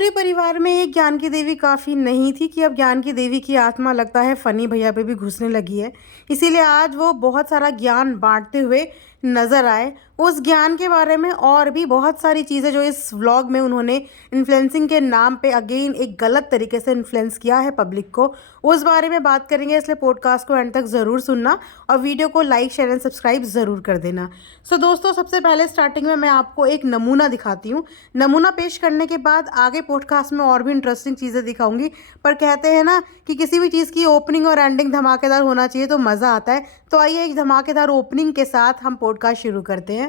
पूरे परिवार में एक ज्ञान की देवी काफ़ी नहीं थी कि अब ज्ञान की देवी की आत्मा लगता है फ़नी भैया पे भी घुसने लगी है। इसीलिए आज वो बहुत सारा ज्ञान बांटते हुए नज़र आए। उस ज्ञान के बारे में और भी बहुत सारी चीज़ें जो इस व्लॉग में उन्होंने इन्फ्लुएंसिंग के नाम पे अगेन एक गलत तरीके से इन्फ्लुएंस किया है पब्लिक को, उस बारे में बात करेंगे। इसलिए पॉडकास्ट को एंड तक ज़रूर सुनना और वीडियो को लाइक शेयर एंड सब्सक्राइब ज़रूर कर देना। सो दोस्तों, सबसे पहले स्टार्टिंग में मैं आपको एक नमूना दिखाती हूँ। नमूना पेश करने के बाद आगे पॉडकास्ट में और भी इंटरेस्टिंग चीज़ें दिखाऊंगी। पर कहते हैं ना कि किसी भी चीज़ की ओपनिंग और एंडिंग धमाकेदार होना चाहिए तो मज़ा आता है। तो आइए एक धमाकेदार ओपनिंग के साथ हम पॉडकास्ट शुरू करते हैं।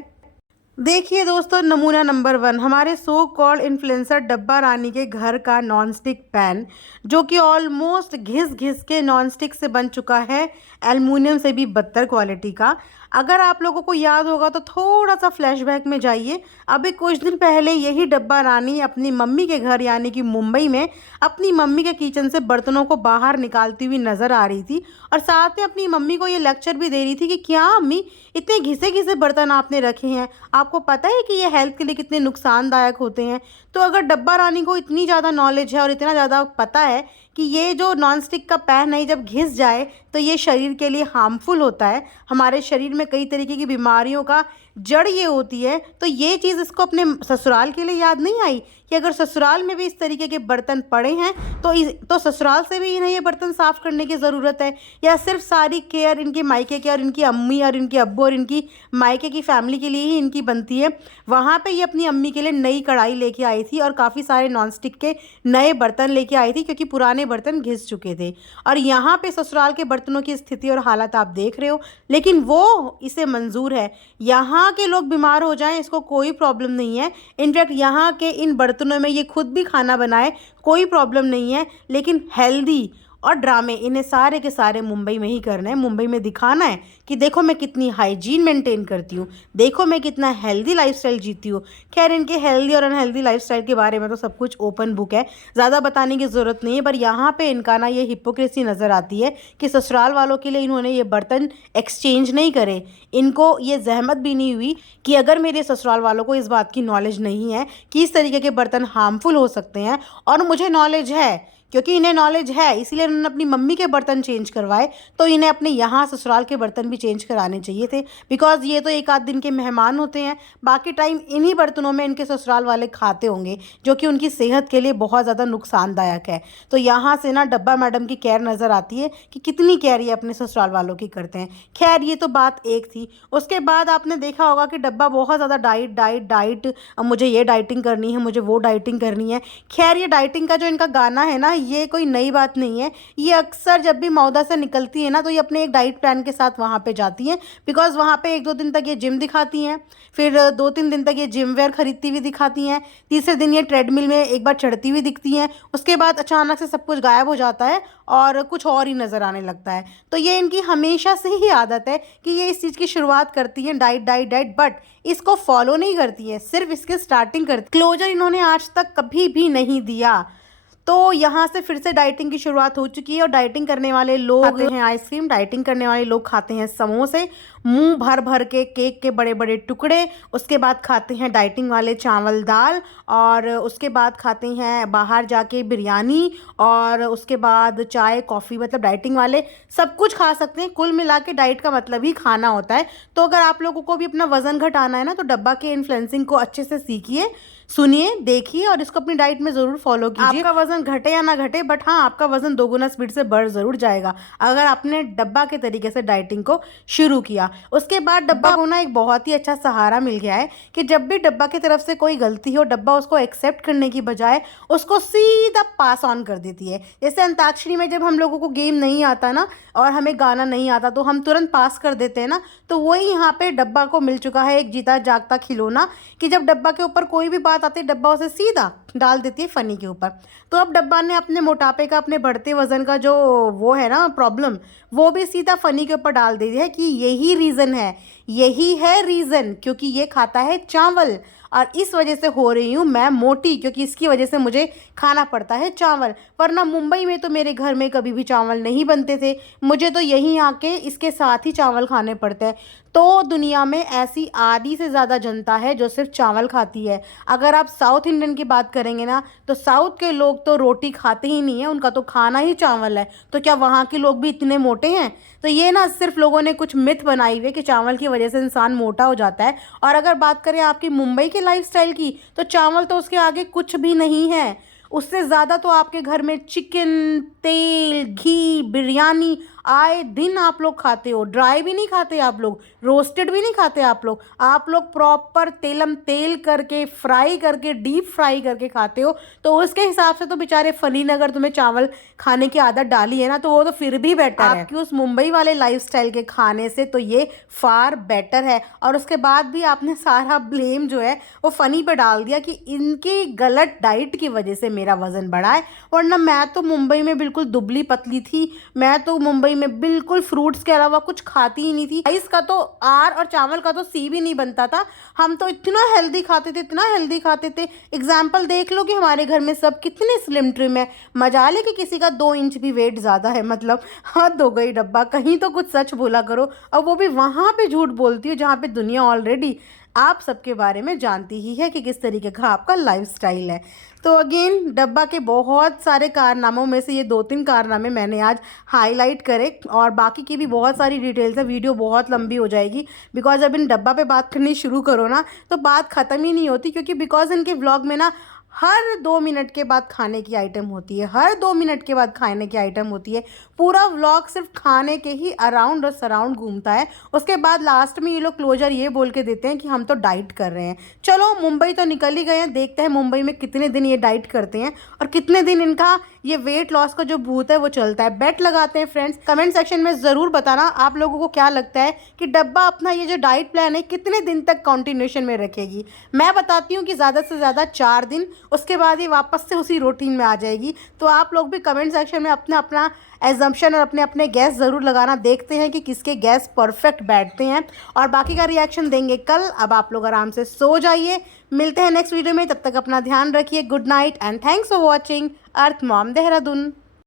देखिए दोस्तों, नमूना नंबर 1 हमारे सो कॉल्ड इन्फ्लुएंसर डब्बा रानी के घर का नॉनस्टिक पैन, जो कि ऑलमोस्ट घिस घिस के नॉनस्टिक से बन चुका है, एल्युमिनियम से भी बदतर क्वालिटी का। अगर आप लोगों को याद होगा तो थोड़ा सा फ्लैशबैक में जाइए। अभी कुछ दिन पहले यही डब्बा रानी अपनी मम्मी के घर यानी कि मुंबई में अपनी मम्मी के किचन से बर्तनों को बाहर निकालती हुई नज़र आ रही थी और साथ में अपनी मम्मी को ये लेक्चर भी दे रही थी कि क्या अम्मी, इतने घिसे घिसे बर्तन आपने रखे हैं, आपको पता है कि ये हेल्थ के लिए कितने नुकसानदायक होते हैं। तो अगर डब्बा रानी को इतनी ज़्यादा नॉलेज है और इतना ज़्यादा पता है कि ये जो नॉनस्टिक का पैन है जब घिस जाए तो ये शरीर के लिए हार्मफुल होता है, हमारे शरीर में कई तरीके की बीमारियों का जड़ ये होती है, तो ये चीज़ इसको अपने ससुराल के लिए याद नहीं आई कि अगर ससुराल में भी इस तरीके के बर्तन पड़े हैं तो ससुराल से भी इन्हें ये बर्तन साफ़ करने की ज़रूरत है, या सिर्फ सारी केयर इनके मायके के और इनकी अम्मी और इनके अब्बू और इनकी मायके की फैमिली के लिए ही इनकी बनती है। वहाँ पे ये अपनी अम्मी के लिए नई कढ़ाई लेके आई थी और काफ़ी सारे नॉनस्टिक के नए बर्तन लेके आई थी क्योंकि पुराने बर्तन घिस चुके थे। और यहाँ पे ससुराल के बर्तनों की स्थिति और हालत आप देख रहे हो, लेकिन वो इसे मंजूर है। यहाँ के लोग बीमार हो जाएं इसको कोई प्रॉब्लम नहीं है। इनफैक्ट यहाँ के इन बर्तनों में ये खुद भी खाना बनाए कोई प्रॉब्लम नहीं है, लेकिन हेल्दी और ड्रामे इन्हें सारे के सारे मुंबई में ही करना है। मुंबई में दिखाना है कि देखो मैं कितनी हाइजीन मेंटेन करती हूँ, देखो मैं कितना हेल्दी लाइफस्टाइल जीती हूँ। खैर, इनके हेल्दी और अनहेल्दी लाइफस्टाइल के बारे में तो सब कुछ ओपन बुक है, ज़्यादा बताने की ज़रूरत नहीं है। पर यहाँ पे इनका ना ये हिपोक्रेसी नज़र आती है कि ससुराल वालों के लिए इन्होंने ये बर्तन एक्सचेंज नहीं करे। इनको ये जहमत भी नहीं हुई कि अगर मेरे ससुराल वालों को इस बात की नॉलेज नहीं है कि इस तरीके के बर्तन हार्मफुल हो सकते हैं, और मुझे नॉलेज है क्योंकि इन्हें नॉलेज है इसीलिए उन्होंने अपनी मम्मी के बर्तन चेंज करवाए, तो इन्हें अपने यहाँ ससुराल के बर्तन भी चेंज कराने चाहिए थे। बिकॉज़ ये तो एक आध दिन के मेहमान होते हैं, बाकी टाइम इन्हीं बर्तनों में इनके ससुराल वाले खाते होंगे, जो कि उनकी सेहत के लिए बहुत ज़्यादा नुकसानदायक है। तो यहाँ से ना डब्बा मैडम की केयर नज़र आती है कि कितनी केयर ये अपने ससुराल वालों की करते हैं। खैर, ये तो बात एक थी। उसके बाद आपने देखा होगा कि डब्बा बहुत ज़्यादा डाइट डाइट डाइट, मुझे ये डाइटिंग करनी है, मुझे वो डाइटिंग करनी है। खैर, ये डाइटिंग का जो इनका गाना है ना, ये कोई नई बात नहीं है। ये अक्सर जब भी मौदा से निकलती है ना तो ये अपने एक डाइट प्लान के साथ वहाँ पे जाती हैं, बिकॉज़ वहाँ पे 1-2 दिन तक ये जिम दिखाती हैं, फिर 2-3 दिन तक ये जिम वेयर खरीदती हुई दिखाती हैं, तीसरे दिन ये ट्रेडमिल में एक बार चढ़ती हुई दिखती हैं, उसके बाद अचानक से सब कुछ गायब हो जाता है और कुछ और ही नज़र आने लगता है। तो ये इनकी हमेशा से ही आदत है कि ये इस चीज़ की शुरुआत करती हैं डाइट डाइट डाइट, बट इसको फॉलो नहीं करती है, सिर्फ इसके स्टार्टिंग करती। क्लोजर इन्होंने आज तक कभी भी नहीं दिया। तो यहाँ से फिर से डाइटिंग की शुरुआत हो चुकी है और डाइटिंग करने वाले लोग खाते हैं आइसक्रीम, डाइटिंग करने वाले लोग खाते हैं समोसे, मुंह भर भर के केक के बड़े बड़े टुकड़े, उसके बाद खाते हैं डाइटिंग वाले चावल दाल, और उसके बाद खाते हैं बाहर जाके बिरयानी, और उसके बाद चाय कॉफ़ी। मतलब डाइटिंग वाले सब कुछ खा सकते हैं। कुल मिला के डाइट का मतलब ही खाना होता है। तो अगर आप लोगों को भी अपना वज़न घटाना है ना तो डब्बा के इन्फ्लुएंसिंग को अच्छे से सीखिए, सुनिए, देखिए और इसको अपनी डाइट में ज़रूर फॉलो कीजिए। आपका वज़न घटे या ना घटे, बट हाँ, आपका वज़न दोगुना स्पीड से बढ़ ज़रूर जाएगा अगर आपने डब्बा के तरीके से डाइटिंग को शुरू किया। उसके बाद डब्बा को ना एक बहुत ही अच्छा सहारा मिल गया है कि जब भी डब्बा की तरफ से कोई गलती हो, डब्बा उसको एक्सेप्ट करने की बजाय उसको सीधा पास ऑन कर देती है। जैसे अंताक्षरी में जब हम लोगों को गेम नहीं आता ना और हमें गाना नहीं आता तो हम तुरंत पास कर देते हैं ना, तो वही यहाँ पे डब्बा को मिल चुका है एक जीता जागता खिलौना कि जब डब्बा के ऊपर कोई भी बात आती है डब्बा उसे सीधा डाल देती है फनी के ऊपर। तो अब डब्बा ने अपने मोटापे का, अपने बढ़ते वजन का जो वो है ना प्रॉब्लम, वो भी सीधा फनी के ऊपर डाल दी है कि यही रीज़न है, यही है रीज़न, क्योंकि ये खाता है चावल और इस वजह से हो रही हूँ मैं मोटी, क्योंकि इसकी वजह से मुझे खाना पड़ता है चावल। वरना मुंबई में तो मेरे घर में कभी भी चावल नहीं बनते थे, मुझे तो यहीं आके इसके साथ ही चावल खाने पड़ते हैं। तो दुनिया में ऐसी आधी से ज़्यादा जनता है जो सिर्फ चावल खाती है। अगर आप साउथ इंडियन की बात करेंगे ना, तो साउथ के लोग तो रोटी खाते ही नहीं है, उनका तो खाना ही चावल है। तो क्या वहाँ के लोग भी इतने मोटे हैं? तो ये ना सिर्फ लोगों ने कुछ मिथ बनाई हुई है कि चावल की वजह से इंसान मोटा हो जाता है। और अगर बात करें आपकी मुंबई के लाइफस्टाइल की, तो चावल तो उसके आगे कुछ भी नहीं है। उससे ज़्यादा तो आपके घर में चिकन, तेल, घी, बिरयानी आए दिन आप लोग खाते हो। ड्राई भी नहीं खाते आप लोग, रोस्टेड भी नहीं खाते आप लोग। आप लोग प्रॉपर तेलम तेल करके, फ्राई करके, डीप फ्राई करके खाते हो। तो उसके हिसाब से तो बेचारे फनी ने अगर तुम्हें चावल खाने की आदत डाली है ना, तो वो तो फिर भी बेटर है आपकी उस मुंबई वाले लाइफस्टाइल के खाने से। तो ये फार बेटर है। और उसके बाद भी आपने सारा ब्लेम जो है वो फ़नी पे डाल दिया कि इनकी गलत डाइट की वजह से मेरा वज़न बढ़ा है। वरना मैं तो मुंबई में बिल्कुल दुबली पतली थी। मैं तो मुंबई में बिल्कुल फ्रूट्स के अलावा कुछ खाती ही नहीं थी। राइस का तो आर और चावल का तो सी भी नहीं बनता था। हम तो इतना हेल्दी खाते थे, इतना हेल्दी खाते थे। एग्जाम्पल देख लो कि हमारे घर में सब कितने स्लिम ट्रिम है। मजाल कि किसी का 2 इंच भी वेट ज़्यादा है, मतलब हद हो गई डब्बा। कहीं तो कुछ सच बोला करो। और वो भी वहाँ पे झूठ बोलती हो जहाँ पे दुनिया ऑलरेडी आप सबके बारे में जानती ही है कि किस तरीके का आपका लाइफस्टाइल है। तो अगेन डब्बा के बहुत सारे कारनामों में से ये 2-3 कारनामे मैंने आज हाईलाइट करे, और बाकी की भी बहुत सारी डिटेल्स है। वीडियो बहुत लंबी हो जाएगी बिकॉज अब इन डब्बा पे बात करनी शुरू करो ना तो बात ख़त्म ही नहीं होती, क्योंकि बिकॉज इनके व्लॉग में ना हर 2 मिनट के बाद खाने की आइटम होती है, हर 2 मिनट के बाद खाने की आइटम होती है। पूरा व्लॉग सिर्फ खाने के ही अराउंड और सराउंड घूमता है। उसके बाद लास्ट में ये लोग क्लोजर ये बोल के देते हैं कि हम तो डाइट कर रहे हैं। चलो मुंबई तो निकल ही गए हैं, देखते हैं मुंबई में कितने दिन ये डाइट करते हैं और कितने दिन इनका ये वेट लॉस का जो भूत है वो चलता है। बेट लगाते हैं फ्रेंड्स। कमेंट सेक्शन में ज़रूर बताना आप लोगों को क्या लगता है कि डब्बा अपना ये जो डाइट प्लान है कितने दिन तक कंटिन्यूशन में रखेगी। मैं बताती हूँ कि ज़्यादा से ज़्यादा 4 दिन, उसके बाद ये वापस से उसी रूटीन में आ जाएगी। तो आप लोग भी कमेंट सेक्शन में अपना अपना एजम्पशन और अपने अपने गैस ज़रूर लगाना। देखते हैं कि किसके गैस परफेक्ट बैठते हैं और बाकी का रिएक्शन देंगे कल। अब आप लोग आराम से सो जाइए। मिलते हैं नेक्स्ट वीडियो में, तब तक अपना ध्यान रखिए। Good night and thanks for watching earth mom Dehradun.